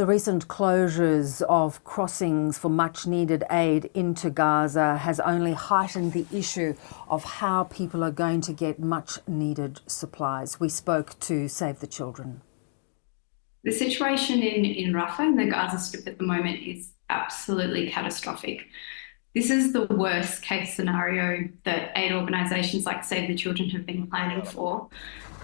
The recent closures of crossings for much-needed aid into Gaza has only heightened the issue of how people are going to get much-needed supplies. We spoke to Save the Children. The situation in Rafah, in the Gaza Strip at the moment, is absolutely catastrophic. This is the worst case scenario that aid organisations like Save the Children have been planning for.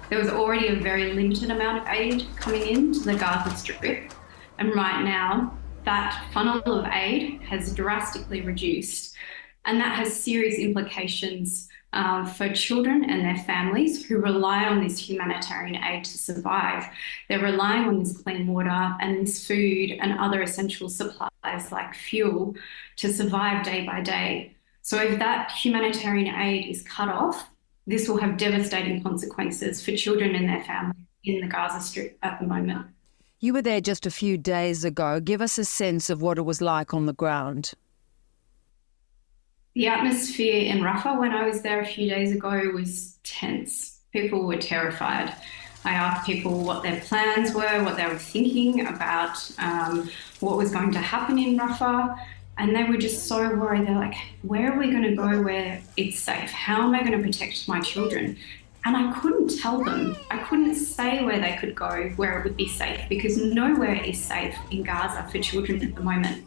There was already a very limited amount of aid coming into the Gaza Strip, and right now that funnel of aid has drastically reduced, and that has serious implications for children and their families who rely on this humanitarian aid to survive. They're relying on this clean water and this food and other essential supplies like fuel to survive day by day. So if that humanitarian aid is cut off, this will have devastating consequences for children and their families in the Gaza Strip at the moment. You were there just a few days ago. Give us a sense of what it was like on the ground. The atmosphere in Rafah when I was there a few days ago was tense. People were terrified. I asked people what their plans were, what they were thinking about what was going to happen in Rafah, and they were just so worried. They're like, where are we going to go where it's safe? How am I going to protect my children? And I couldn't tell them. I couldn't say where they could go, where it would be safe, because nowhere is safe in Gaza for children at the moment.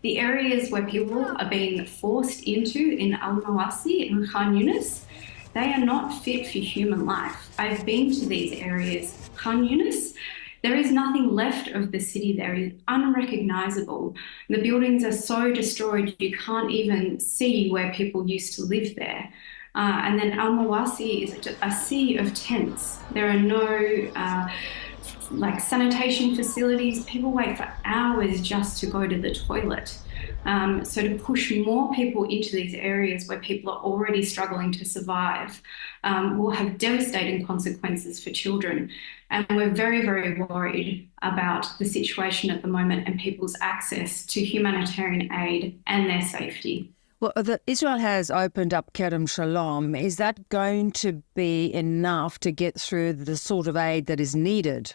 The areas where people are being forced into in Al-Mawasi and Khan Yunis, they are not fit for human life. I've been to these areas. Khan Yunis, there is nothing left of the city there. It's unrecognisable. The buildings are so destroyed you can't even see where people used to live there. And then Al-Mawasi is a sea of tents. There are no sanitation facilities. People wait for hours just to go to the toilet. So to push more people into these areas where people are already struggling to survive will have devastating consequences for children. And we're very, very worried about the situation at the moment and people's access to humanitarian aid and their safety. Well, Israel has opened up Kerem Shalom. Is that going to be enough to get through the sort of aid that is needed?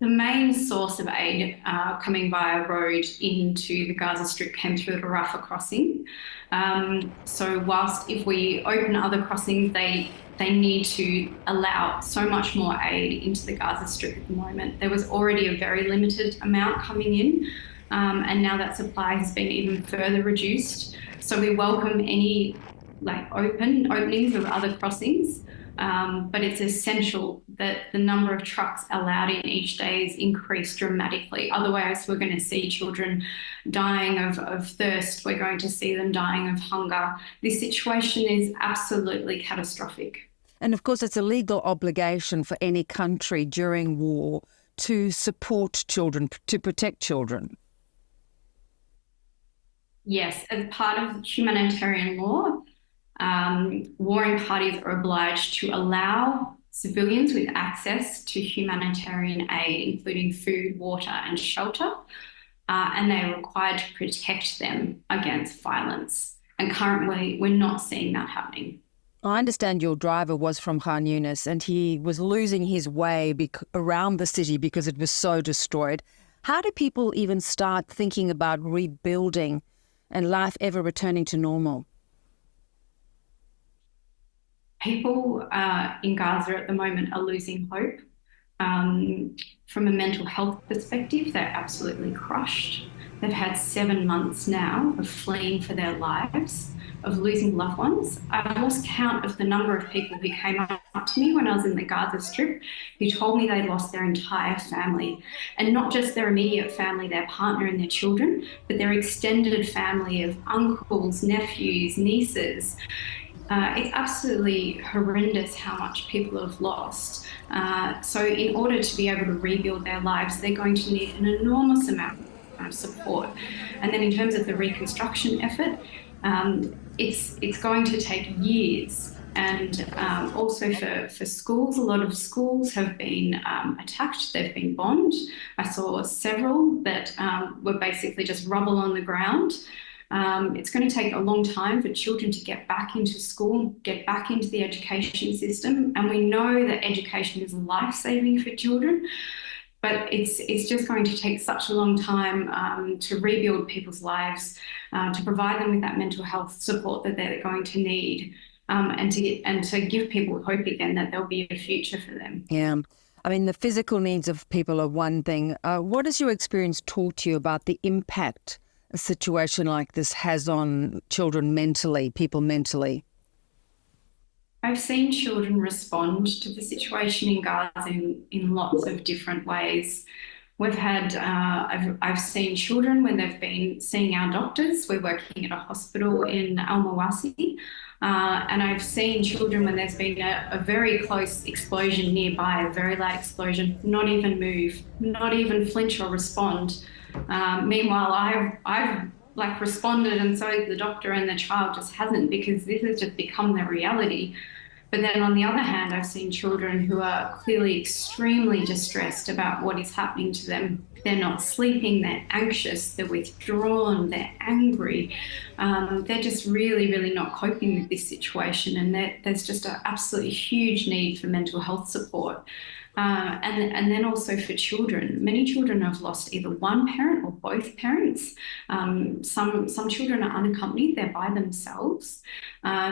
The main source of aid coming via road into the Gaza Strip came through the Rafah crossing. So whilst if we open other crossings, they need to allow so much more aid into the Gaza Strip at the moment. There was already a very limited amount coming in, and now that supply has been even further reduced. So we welcome any openings of other crossings. But it's essential that the number of trucks allowed in each day is increased dramatically. Otherwise, we're going to see children dying of thirst. We're going to see them dying of hunger. This situation is absolutely catastrophic. And of course, it's a legal obligation for any country during war to support children, to protect children. Yes, as part of humanitarian law, warring parties are obliged to allow civilians with access to humanitarian aid, including food, water and shelter, and they are required to protect them against violence. And currently, we're not seeing that happening. I understand your driver was from Khan Yunis and he was losing his way around the city because it was so destroyed. How do people even start thinking about rebuilding and life ever returning to normal? People in Gaza at the moment are losing hope. From a mental health perspective, they're absolutely crushed. They've had 7 months now of fleeing for their lives, of losing loved ones. I lost count of the number of people who came up to me when I was in the Gaza Strip who told me they'd lost their entire family, and not just their immediate family, their partner and their children, but their extended family of uncles, nephews, nieces. It's absolutely horrendous how much people have lost. So in order to be able to rebuild their lives, they're going to need an enormous amount of support. And then in terms of the reconstruction effort, it's going to take years. And also for schools, a lot of schools have been attacked, they've been bombed. I saw several that were basically just rubble on the ground. It's going to take a long time for children to get back into school, get back into the education system. And we know that education is life-saving for children. but it's just going to take such a long time to rebuild people's lives, to provide them with that mental health support that they're going to need, and to give people hope again that there'll be a future for them. Yeah. I mean, the physical needs of people are one thing. What has your experience taught you about the impact a situation like this has on children mentally, people mentally? I've seen children respond to the situation in Gaza in lots of different ways. We've had, I've seen children when they've been seeing our doctors. We're working at a hospital in Al Mawasi. And I've seen children when there's been a very close explosion nearby, a very loud explosion, not even move, not even flinch or respond. Meanwhile, I've like responded, and so the doctor, and the child just hasn't, because this has just become their reality. But then on the other hand, I've seen children who are clearly extremely distressed about what is happening to them. They're not sleeping, they're anxious, they're withdrawn, they're angry. They're just really, really not coping with this situation. And there's just an absolutely huge need for mental health support. And then also for children. Many children have lost either one parent or both parents. Some children are unaccompanied, they're by themselves.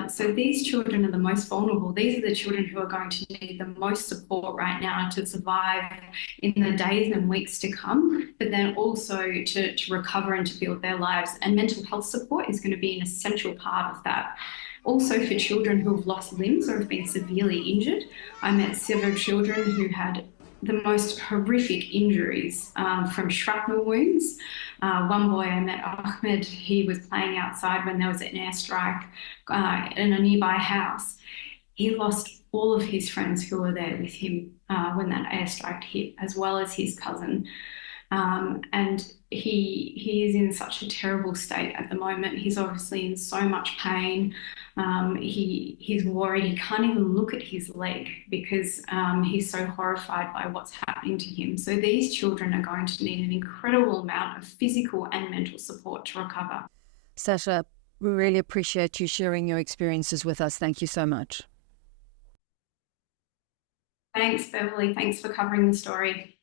So these children are the most vulnerable. These are the children who are going to need the most support right now to survive in the days and weeks to come, but then also to recover and to build their lives. And mental health support is going to be an essential part of that. Also for children who have lost limbs or have been severely injured. I met several children who had the most horrific injuries from shrapnel wounds. One boy I met, Ahmed, he was playing outside when there was an airstrike in a nearby house. He lost all of his friends who were there with him when that airstrike hit, as well as his cousin. And he is in such a terrible state at the moment. He's obviously in so much pain. He's worried. He can't even look at his leg because he's so horrified by what's happening to him. So these children are going to need an incredible amount of physical and mental support to recover. Sacha, we really appreciate you sharing your experiences with us. Thank you so much. Thanks, Beverley. Thanks for covering the story.